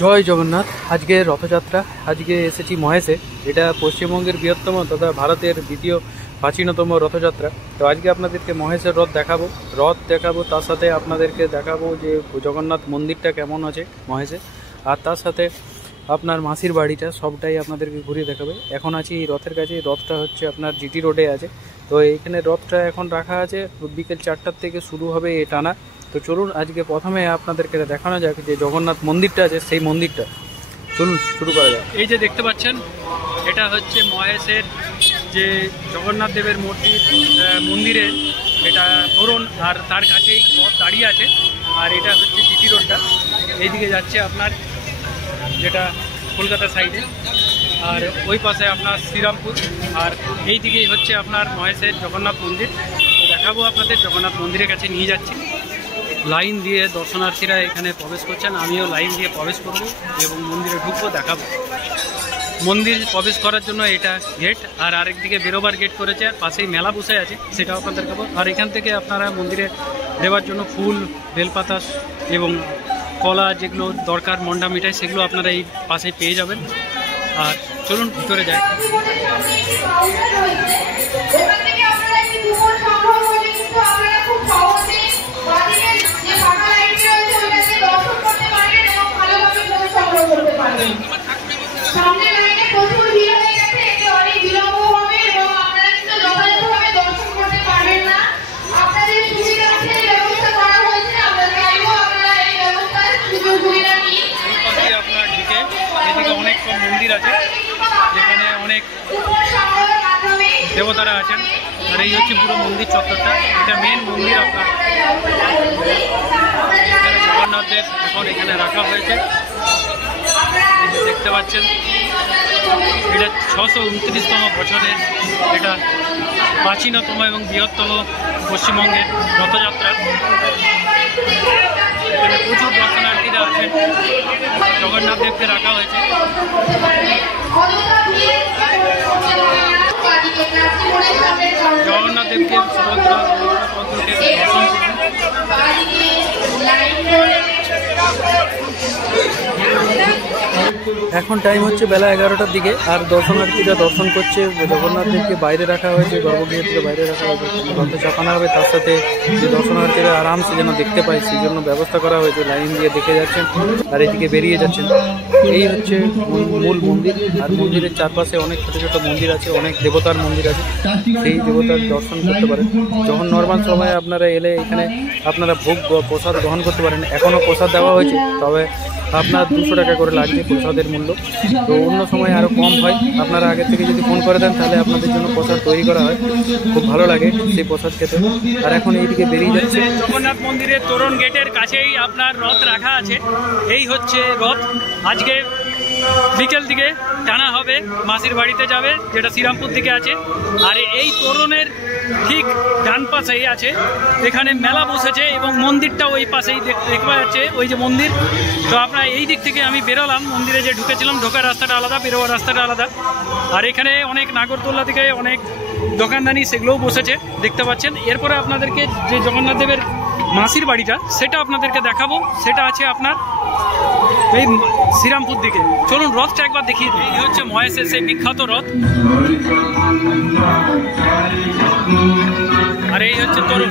জয় জগন্নাথ। আজকে রথযাত্রা, আজকে এসেছি মহেশে। এটা পশ্চিমবঙ্গের বৃহত্তম তথা ভারতের দ্বিতীয় প্রাচীনতম রথযাত্রা। তো আজকে আপনাদেরকে মহেশের রথ দেখাবো, তার সাথে আপনাদেরকে দেখাবো যে জগন্নাথ মন্দিরটা কেমন আছে মহেশে, আর তার সাথে আপনার মাসির বাড়িটা, সবটাই আপনাদেরকে ঘুরিয়ে দেখাবে। এখন আছি রথের কাছে। রথটা হচ্ছে আপনার জিটি রোডে আছে। তো এইখানে রথটা এখন রাখা আছে, বিকেল 4টার থেকে শুরু হবে এ টানা। তো চলুন আজকে প্রথমে আপনাদেরকে দেখানো যাক যে জগন্নাথ মন্দিরটা আছে, সেই মন্দিরটা চলুন শুরু করা যাক। এই যে দেখতে পাচ্ছেন, এটা হচ্ছে মহেশের যে জগন্নাথ দেবের মন্দিরের এটা তোরণ, আর তার কাছেই রথ দাঁড়িয়ে আছে। আর এটা হচ্ছে জিটি রোডটা, এইদিকে যাচ্ছে আপনার যেটা কলকাতা সাইডে, আর ওই পাশে আপনার শ্রীরামপুর, আর এই দিকেই হচ্ছে আপনার মহেশের জগন্নাথ মন্দির। তো দেখাবো আপনাদের, জগন্নাথ মন্দিরের কাছে নিয়ে যাচ্ছি। লাইন দিয়ে দর্শনার্থীরা এখানে প্রবেশ করছেন, আমিও লাইন দিয়ে প্রবেশ করব এবং মন্দিরে ঢুকবো, দেখাবো। মন্দির প্রবেশ করার জন্য এটা গেট, আর আরেকদিকে বেরোবার গেট করেছে, আর পাশেই মেলা বসে আছে, সেটাও আপনাদের দেখাবো। আর এখান থেকে আপনারা মন্দিরে দেওয়ার জন্য ফুল, বেলপাতা এবং কলা যেগুলো দরকার, মন্ডা মিঠাই, সেগুলো আপনারা এই পাশেই পেয়ে যাবেন। আর চলুন ভিতরে যাই। এদিকে অনেক সব মন্দির আছে, যেখানে অনেক দেবতারা আছেন। আর এই হচ্ছে পুরো মন্দির চত্বরটা, এটা মেন মন্দির আপনার। এখানে জগন্নাথ দেব এখন এখানে রাখা হয়েছে, দেখতে পাচ্ছেন। এটা 629তম বছরের এটা প্রাচীনতম এবং বৃহত্তম পশ্চিমবঙ্গের রথযাত্রা। এখানে প্রচুর দর্শনার্থীরা আছেন, জগন্নাথ দেবকে রাখা হয়েছে। জগন্নাথ দেবকে সুভদ্রা দর্শন এখন টাইম হচ্ছে বেলা 11টার দিকে, আর দর্শনার্থীরা দর্শন করছে। জগন্নাথ দেবকে বাইরে রাখা হয়েছে, গর্ভগৃহ থেকে বাইরে রাখা হয়েছে, রথে চাপানো হবে। তার সাথে যে দর্শনার্থীরা আরামসে যেন দেখতে পায়, সেই জন্য ব্যবস্থা করা হয়েছে। লাইন দিয়ে দেখে যাচ্ছেন আর এদিকে বেরিয়ে যাচ্ছেন। এই হচ্ছে মূল মন্দির, আর মন্দিরের চারপাশে অনেক ছোট ছোট মন্দির আছে, অনেক দেবতার মন্দির আছে, সেই দেবতার দর্শন করতে পারেন। যখন নর্মাল সময়ে আপনারা এলে এখানে আপনারা ভোগ প্রসাদ গ্রহণ করতে পারেন। এখনও প্রসাদ দেওয়া হয়েছে, তবে আপনার 200 টাকা করে লাগবে প্রসাদের মূল্য। তো অন্য সময় আরও কম হয়। আপনারা আগে থেকে যদি ফোন করে দেন, তাহলে আপনাদের জন্য প্রসাদ তৈরি করা হয়, খুব ভালো লাগে সেই প্রসাদ খেতে। আর এখন এইদিকে বেরিয়ে যাচ্ছে। জগন্নাথ মন্দিরের তোরণ গেটের কাছেই আপনার রথ রাখা আছে। এই হচ্ছে রথ, আজকে বিকেল দিকে টানা হবে, মাসির বাড়িতে যাবে, যেটা শ্রীরামপুর দিকে আছে। আর এই তোরণের ঠিক ডান পাশেই আছে, এখানে মেলা বসেছে এবং মন্দিরটা ওই পাশেই দেখতে যাচ্ছে, ওই যে মন্দির। তো আপনার এই দিক থেকে আমি বেরোলাম, মন্দিরে যে ঢুকেছিলাম, ঢোকার রাস্তাটা আলাদা, বেরোবার রাস্তাটা আলাদা। আর এখানে অনেক নাগরদোল্লা থেকে অনেক দোকানদানি, সেগুলোও বসেছে, দেখতে পাচ্ছেন। এরপরে আপনাদেরকে যে জগন্নাথ দেবের মাসির বাড়িটা, সেটা আপনাদেরকে দেখাবো। সেটা আছে আপনার এই শ্রীরামপুর দিকে। চলুন রথটা একবার দেখিয়ে দিই। এই হচ্ছে মহেশের সেই বিখ্যাত রথ, আর এই হচ্ছে তরুণ।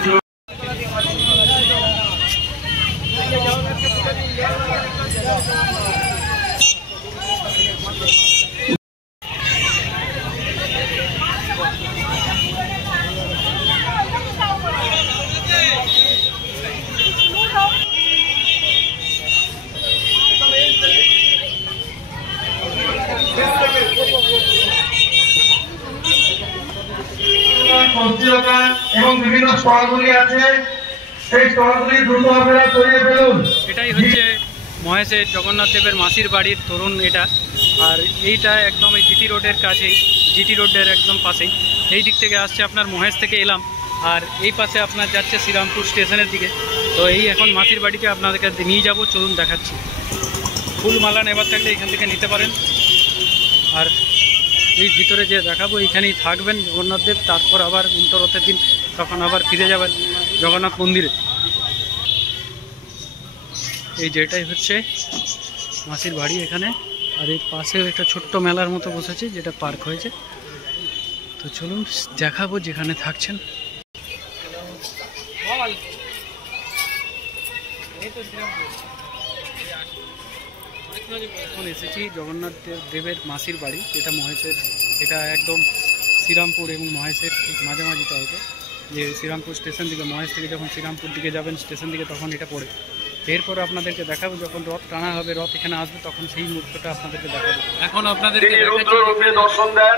এবং বিভিন্ন স্টলগুলি আছে, সেই স্টলগুলি দ্রুত আপনারা তৈরি ফেলুন। এটাই হচ্ছে মহেশের জগন্নাথ দেবের মাসির বাড়ির তোরণ এটা। আর এইটা একদম এই জিটি রোডের কাছেই, জিটি রোডের একদম পাশেই। এই দিক থেকে আসছে আপনার মহেশ থেকে এলাম, আর এই পাশে আপনার যাচ্ছে শ্রীরামপুর স্টেশনের দিকে। তো এই এখন মাসির বাড়িতে আপনাদেরকে নিয়ে যাব, চলুন দেখাচ্ছি। ফুলমালা নেবার থাকলে এখান থেকে নিতে পারেন। আর এই ভিতরে যে দেখাবো, এইখানেই থাকবেন জগন্নাথ দেব, তারপর আবার উল্টো রথের দিন তখন আবার ফিরে যাবেন জগন্নাথ মন্দিরে। এই যেটাই হচ্ছে মাসির বাড়ি এখানে। আর এর পাশেও একটা ছোট্ট মেলার মতো বসেছে, যেটা পার্ক হয়েছে। তো চলুন দেখাবো যেখানে থাকছেন। এখন এসেছি জগন্নাথ দেবের মাসির বাড়ি, যেটা মহেশের, এটা একদম শ্রীরামপুর এবং মহেশের ঠিক মাঝামাঝি টাইপের। যে শ্রীরামপুর স্টেশন থেকে, মহেশ থেকে যখন শ্রীরামপুর দিকে যাবেন স্টেশন থেকে, তখন এটা পড়ে। এরপরে আপনাদেরকে দেখাবো যখন রথ টানা হবে, রথ এখানে আসবে, তখন সেই মুহূর্তটা আপনাদেরকে দেখাবো। এখন আপনাদেরকে দর্শন দেন,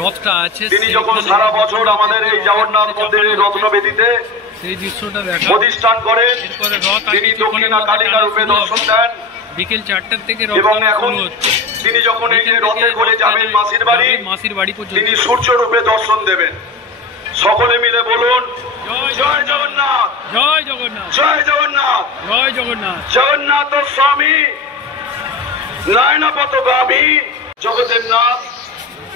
রথটা আছে, তিনি যখন সারা বছর আমাদের এই জগন্নাথ মন্দিরের রত্নবেদিতে সেই দৃশ্যটা দেখা প্রতিষ্ঠান করেন। এরপরে রথ তিনি দক্ষিণা কালিকা রূপে দর্শন দেন বিকেল 4টার থেকে এবং এখন তিনি যখন এই যে রথে করে যাবেন মাসির বাড়ি পর্যন্ত, তিনি সূর্য রূপে দর্শন দেবেন। সকলে মিলে বলুন জয় জগন্নাথ, জয় জগন্নাথ, জয় জগন্নাথ, জয় জগন্নাথ। জগন্নাথ স্বামী নয়নপথগামী, জগতের নাথ,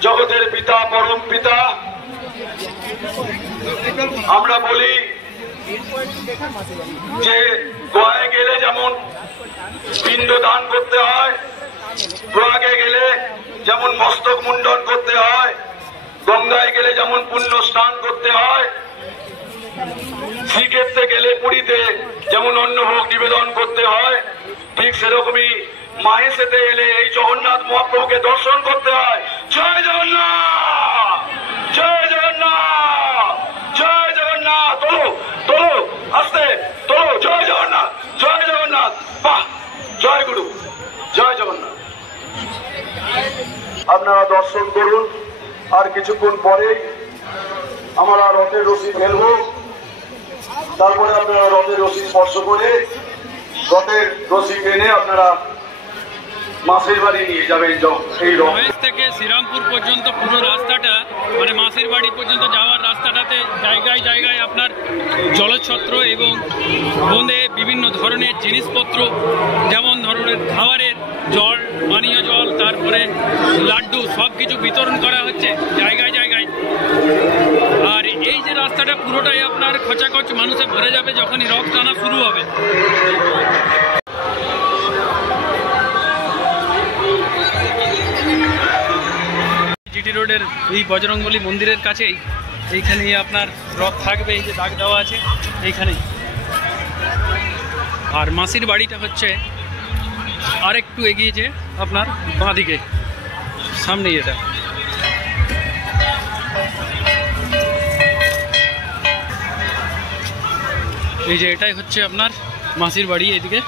জগতের পিতা, পরম পিতা। আমরা বলি যে গোয়ায় গেলে যেমন পিণ্ড দান করতে হয়, প্রয়াগে গেলে যেমন মস্তক মুন্ডন করতে হয়, গঙ্গায় গেলে যেমন পুণ্য স্নান করতে হয়, শ্রীক্ষেত্রে গেলে পুরীতে যেমন অন্নভোগ নিবেদন করতে হয়, ঠিক সেরকমই মাহেশেতে এলে এই জগন্নাথ মহাপ্রভুকে দর্শন করতে হয়। জয় জগন্নাথ, জয় জগন্নাথ, জয় জগন্নাথ। তোলো তোলো, আস্তে তোলো। জয় জগন্নাথ, জয় জগন্নাথ। বাহ, জয় গুরু, জয় জগন্নাথ। আপনারা দর্শন করুন। আর কিছুক্ষণ পরেই আমরা রথের রশি ফেলবো। তারপরে আপনারা রথের রশি স্পর্শ করে রথের রশি টেনে আপনারা মাসির বাড়ি নিয়ে যাবেন। এই মহেশ থেকে শ্রীরামপুর পর্যন্ত পুরো রাস্তাটা, মানে মাসির বাড়ি পর্যন্ত যাওয়ার রাস্তাটাতে জায়গায় জায়গায় আপনার জলছত্র এবং বোঁদে বিভিন্ন ধরনের জিনিসপত্র, যেমন ধরনের খাবারের জল, পানীয় জল, তারপরে লাড্ডু, সব কিছু বিতরণ করা হচ্ছে জায়গায় জায়গায়। আর এই যে রাস্তাটা পুরোটাই আপনার খচাখচ মানুষে ভরে যাবে যখনই রথ টানা শুরু হবে। জিটি রোডের এই বজরংবলী মন্দিরের কাছেই এইখানেই আপনার রথ থাকবে, এই যে দাগ দেওয়া আছে এইখানেই। আর মাসির বাড়িটা হচ্ছে আরেকটু এগিয়েছে আপনার বাঁদিকে, সামনেই এটা। এই যে এটাই হচ্ছে আপনার মাসির বাড়ি। এদিকে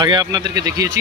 আগে আপনাদেরকে দেখিয়েছি।